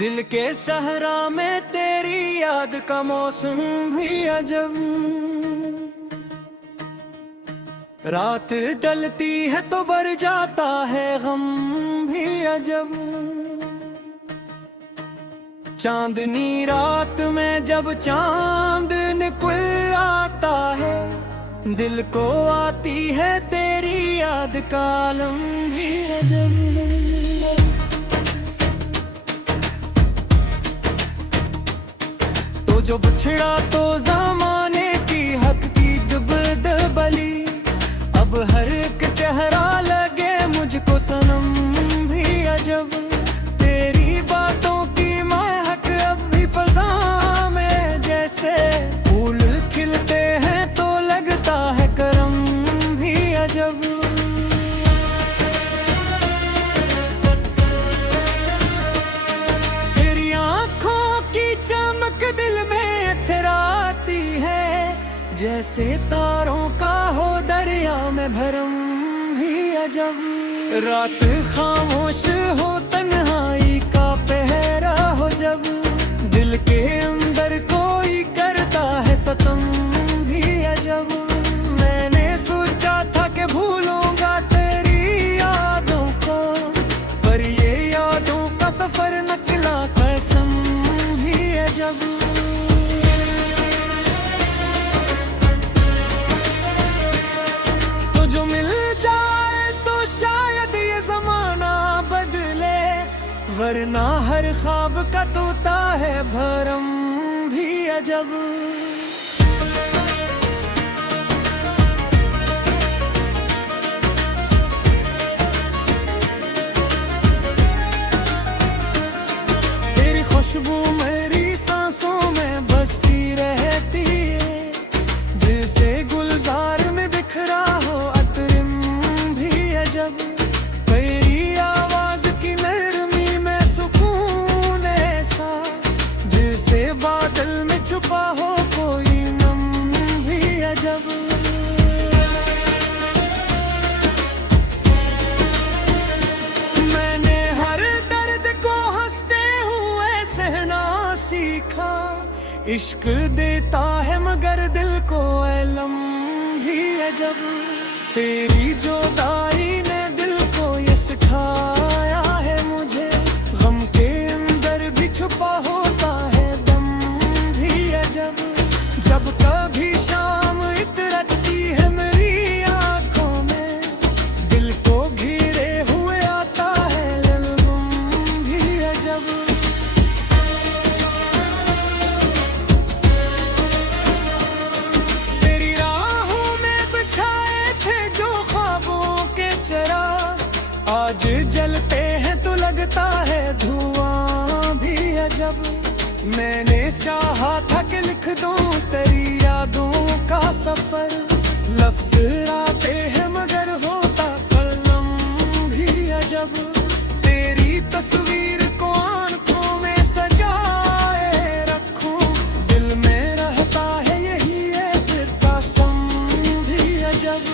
दिल के सहरा में तेरी याद का मौसम भी अजब। रात ढलती है तो बढ़ जाता है गम भी अजब। चांदनी रात में जब चांद निकल आता है, दिल को आती है तेरी याद का आलम भी अजब। तो जो बिछड़ा तो ज़माने की हक की दुबदबली, अब हर एक चेहरा लगे मुझको सनम भी अजब। तेरी बातों की महक अब भी फजा में, जैसे फूल खिलते हैं तो लगता है करम भी अजब। तेरी आँखों की चमक दिल में इतराती है, जैसे तारों का हो दरिया में भरम भी अजब। रात खामोश हो तन्हाई का पहरा हो जब, दिल के अंदर कोई करता है सतम भी अजब। मैंने सोचा था कि भूलूंगा तेरी यादों को, पर ये यादों का सफर निकला कसम भी अजब। तो जो मिल जाए तो शायद ये जमाना बदले, वरना हर ख्वाब का तोता है भरम भी अजब। तेरी खुशबू मेरी सांसों में बसी रहती है, जैसे गुलजार में बिखरा हो अतरम भी अजब। तेरी आवाज की नरमी में सुकून ऐसा, जैसे बादल में छुपा हो कोई नम भी अजब। मैंने हर दर्द को हंसते हुए सहना सीखा, इश्क देता है मगर दिल को ऐलम भी अजब। तेरी जुदाई ने दिल को ये सिखाया है मुझे, गम के अंदर भी छुपा होता है दम भी अजब। जब कभी शाम इतरती है मेरी आंखों में, दिल को घिरे हुए आता है ललगम भी अजब। तेरी राहों में बिछाए थे जो ख्वाबों के चिराग, आज जलते हैं तो लगता है धुआं भी अजब। मैंने चाहा था कि लिख दूं तेरी यादों का सफर, लफ्ज आते हैं मगर होता कलम भी अजब। तेरी तस्वीर को आंखों में सजाए रखूं, दिल में रहता है यही है फिर कसम भी अजब।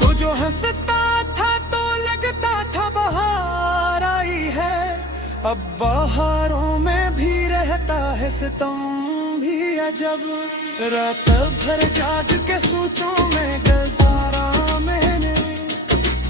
तो जो हंसता था तो लगता था बहार आई है, अब बहारों में भी रहता है सितम भी अजब। रात भर जाग के सोचों में गुजारा मैंने,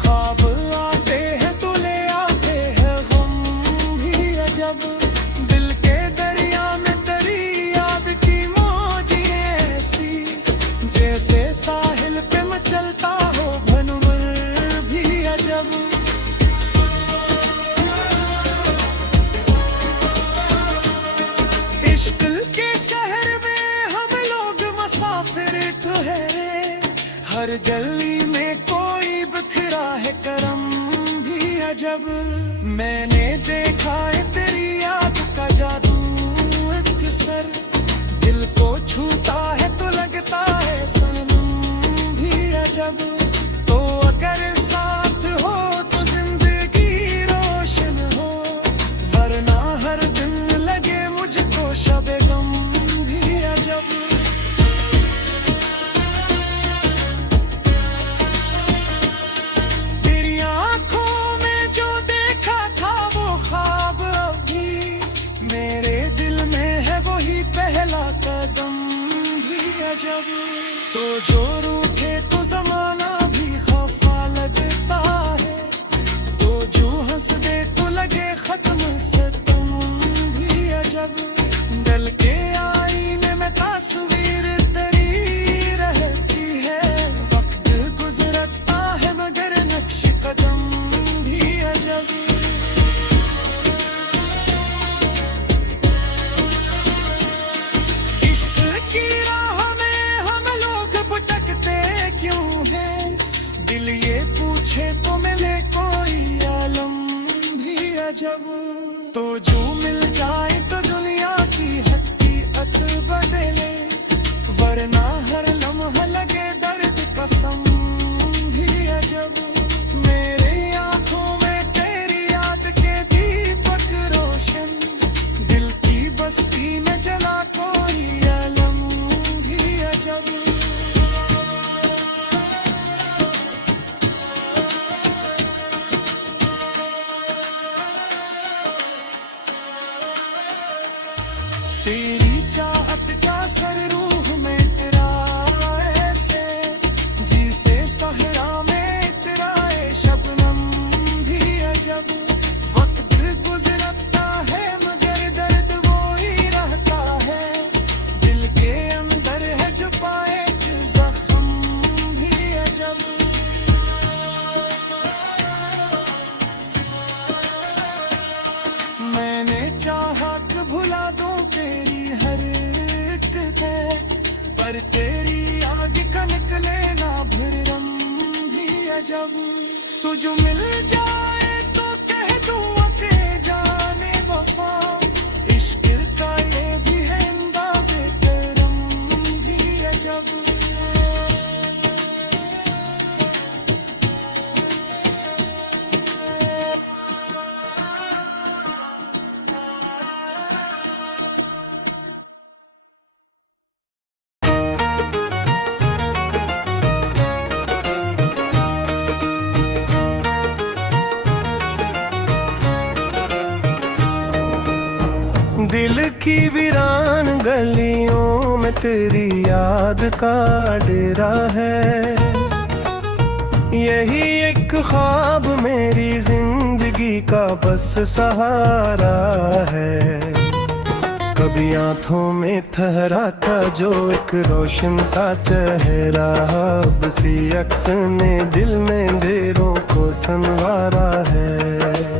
ख्वाब आते हैं तो ले आते हैं गम भी अजब। दिल के दरिया में तेरी याद की मौज ऐसी, जैसे साहिल पे मचलता हो भनवर भी अजब। इश्क के शहर में हम लोग मुसाफिर ठहरे, हर गली में कोई बिखरा है करम भी अजब। मैंने देखा है तेरी याद का जादू अक्सर, दिल को छूता है तो लगता है सनम भी अजब। तो अगर साथ हो तो जिंदगी रोशन हो, वरना हर दिन लगे मुझको शबे गम भी अजब। जब, तो जो रूठे तो जमाना भी खफा लगता है, तो जो हंस दे तो लगे खत्म से तुम भी अजब। दिल के आईने में तस्वीर तेरी रहती है, वक्त गुजरता है मगर नक्श कदम भी अजब। तो मिले कोई आलम भी अजब, तो जो मिल जाए तो दुनिया की हकीकत बदले, वरना हर लम्हा लगे दर्द कसम भी अजब। मेरे आंखों में तेरी याद के दीपक रोशन, दिल की बस्ती में जला कोई आलम भी अजब। तेरी चाहत का सर रूह में तेरा ऐसे, जिसे सहरा में इतराए शबनम भी अजब। वक्त गुजरता है मगर दर्द वो ही रहता है, दिल के अंदर है छुपाए जख्म भी अजब। मैंने चाहा कि भुला दूं तेरी हर एक पे, पर तेरी आग का निकले ना भरम भी अजब। तुझ मिल जाए तो कह दूं के जाने वफा, इश्क का ये भी है अंदाज़े करम भी अजब। दिल की वीरान गलियों में तेरी याद का डेरा है, यही एक ख्वाब मेरी जिंदगी का बस सहारा है। कभी आंखों में ठहराता जो एक रोशन सा चेहरा, अब सी अक्स ने दिल में अंधेरों को संवारा है।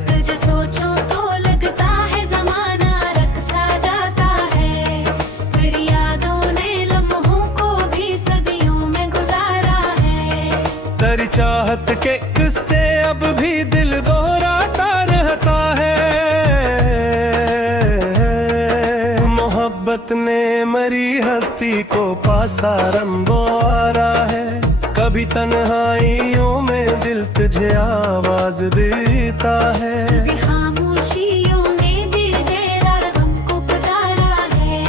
तुझे सोचो तो लगता है जमाना रक्सा जाता है, तेरी यादों ने लम्हों को भी सदियों में गुजारा है। तेरी चाहत के किस्से अब भी दिल दोहराता रहता है, मोहब्बत ने मरी हस्ती को पासा रंगोरा है। कभी तन्हाइयों में दिल तुझे आवाज देता है, कभी खामोशियों में दिल तेरा हमको पुकारा है।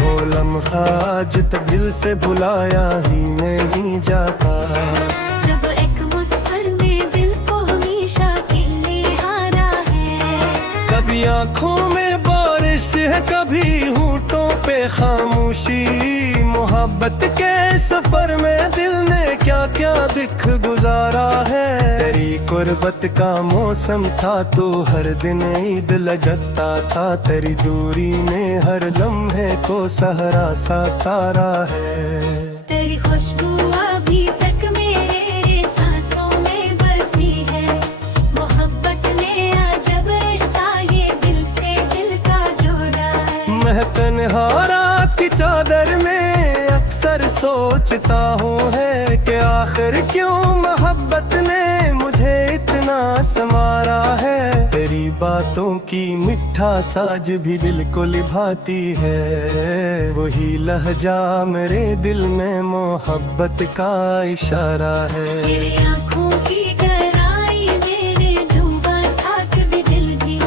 वो लम्हा आज तक दिल से भुलाया ही नहीं जाता, जब एक मुस्कुर में दिल को हमेशा के लिए हारा है। कभी आंखों में बारिश है कभी होठों पे खामोशी, मोहब्बत के सफर में दिल ने क्या क्या दिख गुजारा है। तेरी गुर्बत का मौसम था तो हर दिन ईद लगता था, तेरी दूरी ने हर लम्हे को सहरा सा तारा है। तेरी खुशबू अभी तक मेरे सांसों में बसी है, मोहब्बत ने अजब रिश्ता ये दिल से दिल का जोड़ा है। मैं तन्हा रात की चादर में अक्सर सोचता हूँ है कि आखिर क्यों मोहब्बत ने मुझे इतना संवारा है। तेरी बातों की मिठास आज भी दिल को लिभाती है, वही लहजा मेरे दिल में मोहब्बत का इशारा है। तेरी आँखों की गहराई मेरे डूबा था कभी दिल भी,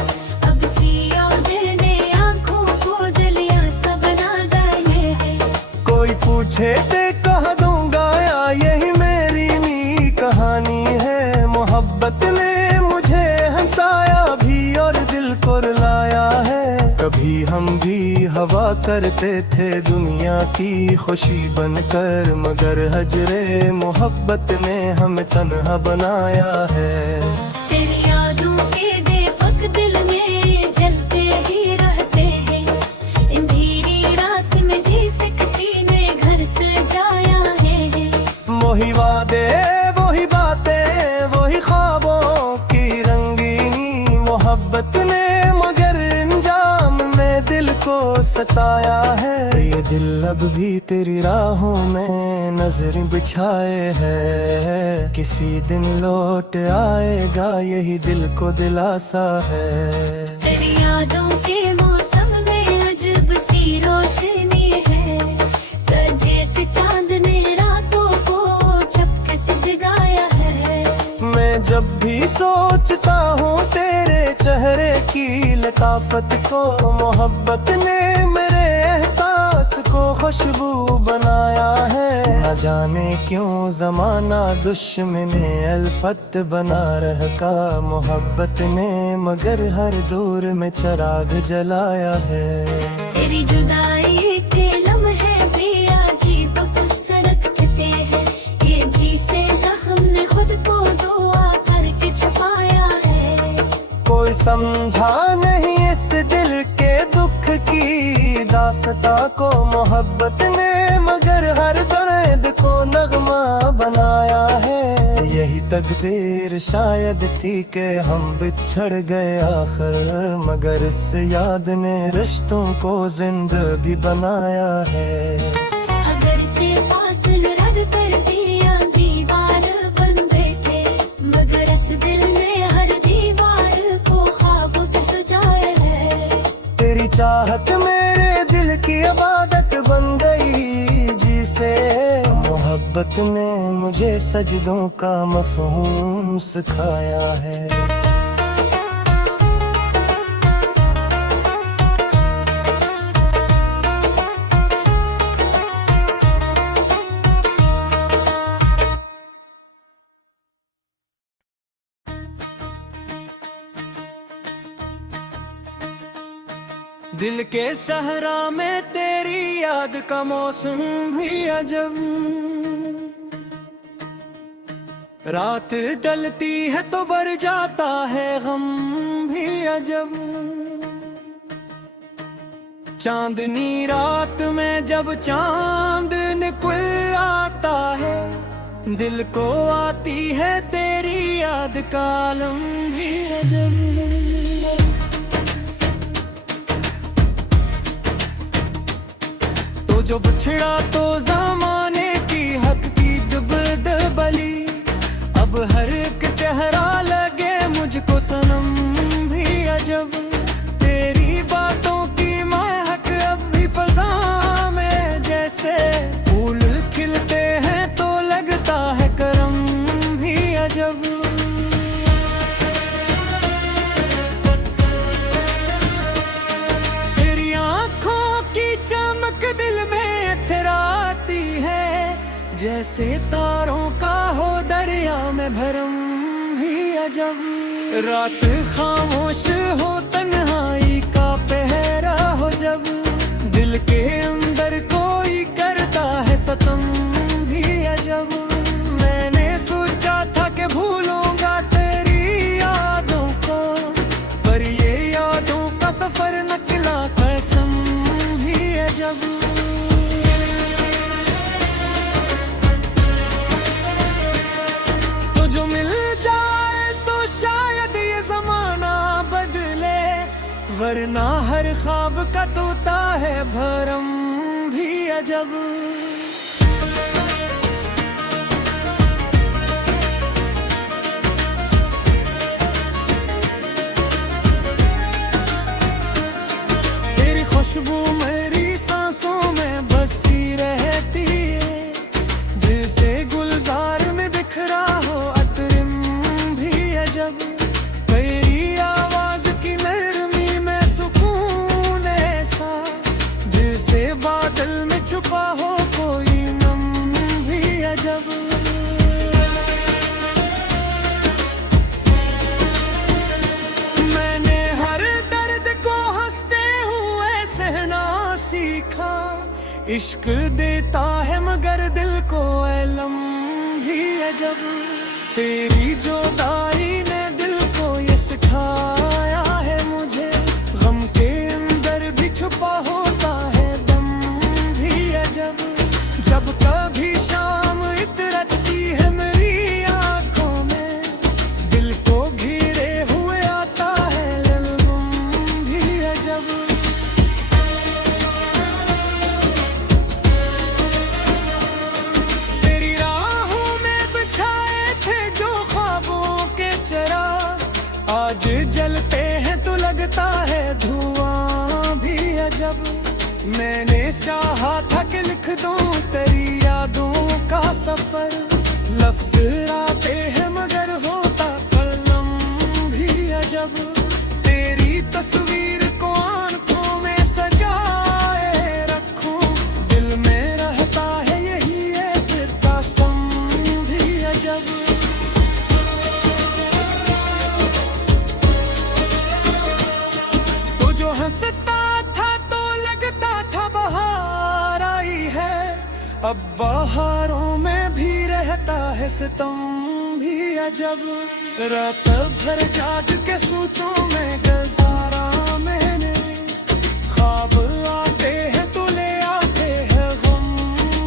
अब सिया दिल ने आँखों को दरिया सा बना दिया है। कोई पूछे ते कह दूंगा या यही मेरी नी कहानी है, मोहब्बत ने मुझे हंसाया भी और दिल को रुलाया है। कभी हम भी हवा करते थे दुनिया की खुशी बनकर, मगर हजरे मोहब्बत ने हमें तन्हा बनाया है। तेरी यादों के दीपक दिल में जलते ही रहते हैं, अंधेरी रात में जी से किसी ने घर सजाया है। वही वादे वही बातें वही ख्वाबों की रंगीनी, मोहब्बत ने मगर अंजाम में दिल को सताया है। ये दिल अब भी तेरी राहों में नजरें बिछाए है, किसी दिन लौट आएगा यही दिल को दिलासा है। तेरी यादों के मौसम में अजब सी रोशनी है, जैसे चांद ने रातों को झपके से जगाया है। मैं जब भी सोचता हूँ तेरे चेहरे की लताफत को, मोहब्बत ने मेरे एहसास को खुशबू बनाया है। न जाने क्यों जमाना दुश्मने अल्फत बना रखा, मोहब्बत ने मगर हर दौर में चिराग जलाया है। तेरी जुदाई के लम्हे भी अजीब गुस्सा रखते हैं, ये जी से जख्म ने खुद को दुआ करके छुपाया है। कोई समझा नहीं इस दिल के दुख की दास्तां को, मोहब्बत ने मगर हर दर्द को नगमा बनाया है। यही तकदीर शायद थी कि हम बिछड़ गए आखिर, मगर इस याद ने रिश्तों को जिंदा भी बनाया है। अगरचे फासिल रब पर दिया दीवार बन बैठे, मगर इस दिल ने हर दीवार को ख्वाबों से सजाया है। तेरी चाहत मेरे दिल की इबादत बन गई जिसे, मोहब्बत ने मुझे सजदों का मफहूम सिखाया है। दिल के सहरा में तेरी याद का मौसम भी अजब, रात ढलती है तो बढ़ जाता है गम भी अजब। चांदनी रात में जब चांद निकल आता है, दिल को आती है तेरी याद का आलम भी अजब। तो जो बिछड़ा तो ज़माने की हक की दुबदबली, अब हर एक चेहरा लगे मुझको सनम भी अजब। तेरी बातों की महक अब भी फजा में, जैसे फूल खिलते हैं तो लगता है करम भी अजब। तेरी आँखों की चमक दिल में इथराती है, जैसे तारों का हो दरिया में भरम भी अजब। रात खामोश हो तन्हाई का पहरा हो, जब दिल के अंदर कोई करता है सतम भी अजब। मैंने सोचा था कि भूलूंगा तेरी यादों को, पर ये यादों का सफर निकला कसम भी अजब। तो जो मिल जाए तो शायद ये जमाना बदले, वरना हर ख्वाब का तोता है भरम भी अजब। तेरी खुशबू मेरी सांसों में बसी रहती है, जैसे गुलजार में बिखरा हो अतरम भी अजब। तेरी आवाज की नरमी में सुकून ऐसा, जैसे बादल में छुपा हो कोई नम भी अजब। मैंने हर दर्द को हंसते हुए सहना इश्क देता है मगर दिल को ऐलम भी अजब। तेरी जुदाई ने दिल को ये सिखाया है मुझे, गम के अंदर भी छुपा होता है दम भी अजब। जब कभी शाम इतरती है मेरी आंखों में, दिल को घिरे हुए आता है ललगम भी अजब। तेरी राहों में बिछाए थे जो ख्वाबों के चिराग, आज जलते हैं तो लगता है धुआं भी अजब। मैंने चाहा था कि लिख दूं तेरी यादों का सफर, लफ्ज आते हैं मगर होता कलम भी अजब। तेरी तस्वीर को आंखों में सजाए रखूं, दिल में रहता है यही एक कसम भी अजब। तो जो हंसता था तो लगता था बहार आई है, अब बहारों में भी रहता है सितम भी अजब। रात भर जाग के सोचों में गुजारा मैंने, ख्वाब आते हैं तो ले आते हैं गम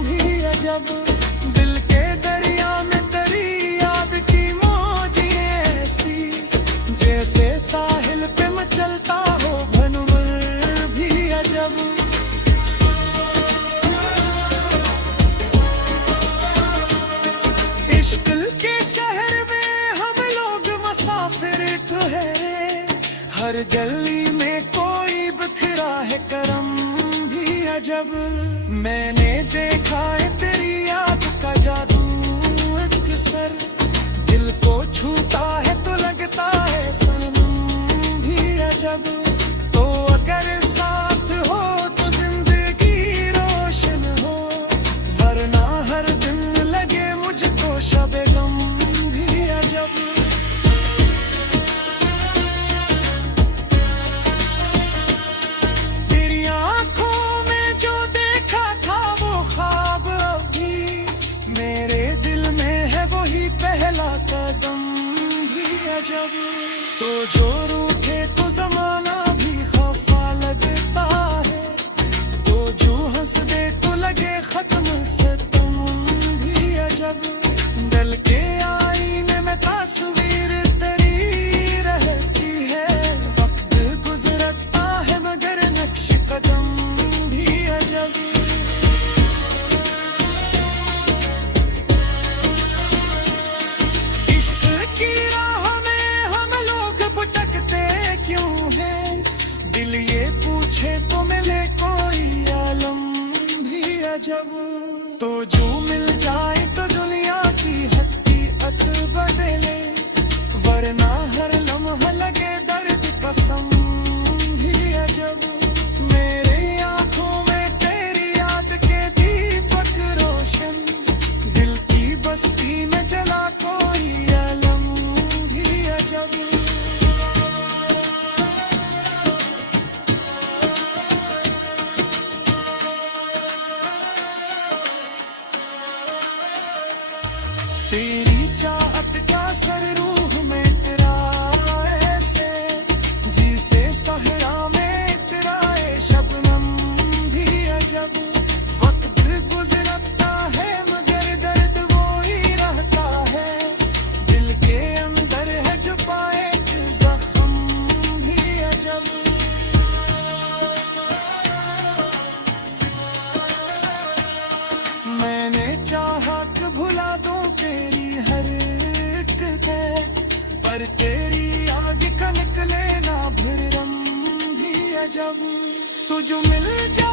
भी अजब। दिल के दरिया में तेरी याद की मौजें ऐसी, जैसे साहिल पे मचलता हो भनवर भी अजब। इश्क के शहर में हम लोग मुसाफिर ठहरे, हर गली में कोई बिखरा है करम भी अजब। मैंने देखा है तेरी याद का जादू अक्सर, दिल को छूता है तो लगता है सनम भी अजब। तो अगर साथ हो तो जिंदगी रोशन हो, वरना हर दिन लगे मुझको शबे गम भी अजब। तेरी आंखों में जो देखा था वो ख्वाब अभी मेरे दिल में है, वही पहला कदम भी अजब। तो जो रूठे तो जमाना भी खफा लगता है, तो जो हंस दे तो लगे खत्म से तुम भी अजब। दिल के आईने में तस्वीर तेरी रहती है, वक्त गुजरता है मगर नक्श कदम भी अजब। इश्क की राह में हम लोग भटकते क्यों हैं, दिल ये पूछे तो मिले कोई आलम भी अजब। तो जो मिल जाए तो दुनिया की हकीकत बदले, वरना हर लम्हा लगे दर्द कसम भी अजब। मेरे आंखों में तेरी याद के दीपक रोशन, दिल की बस्ती में जला कोई अलम भी अजब। तेरी चाहत का सर रूह में तेरा ऐसे, जिसे सहरा में तेरा शबनम भी अजब। वक्त गुजरता है मगर दर्द वो ही रहता है, दिल के अंदर है छुपा एक जख्म भी अजब। मैंने चाहा कि भुला दूं तेरी हर एक पे, पर तेरी याद का निकले ना भरम भी अजब। तुझ मिल जा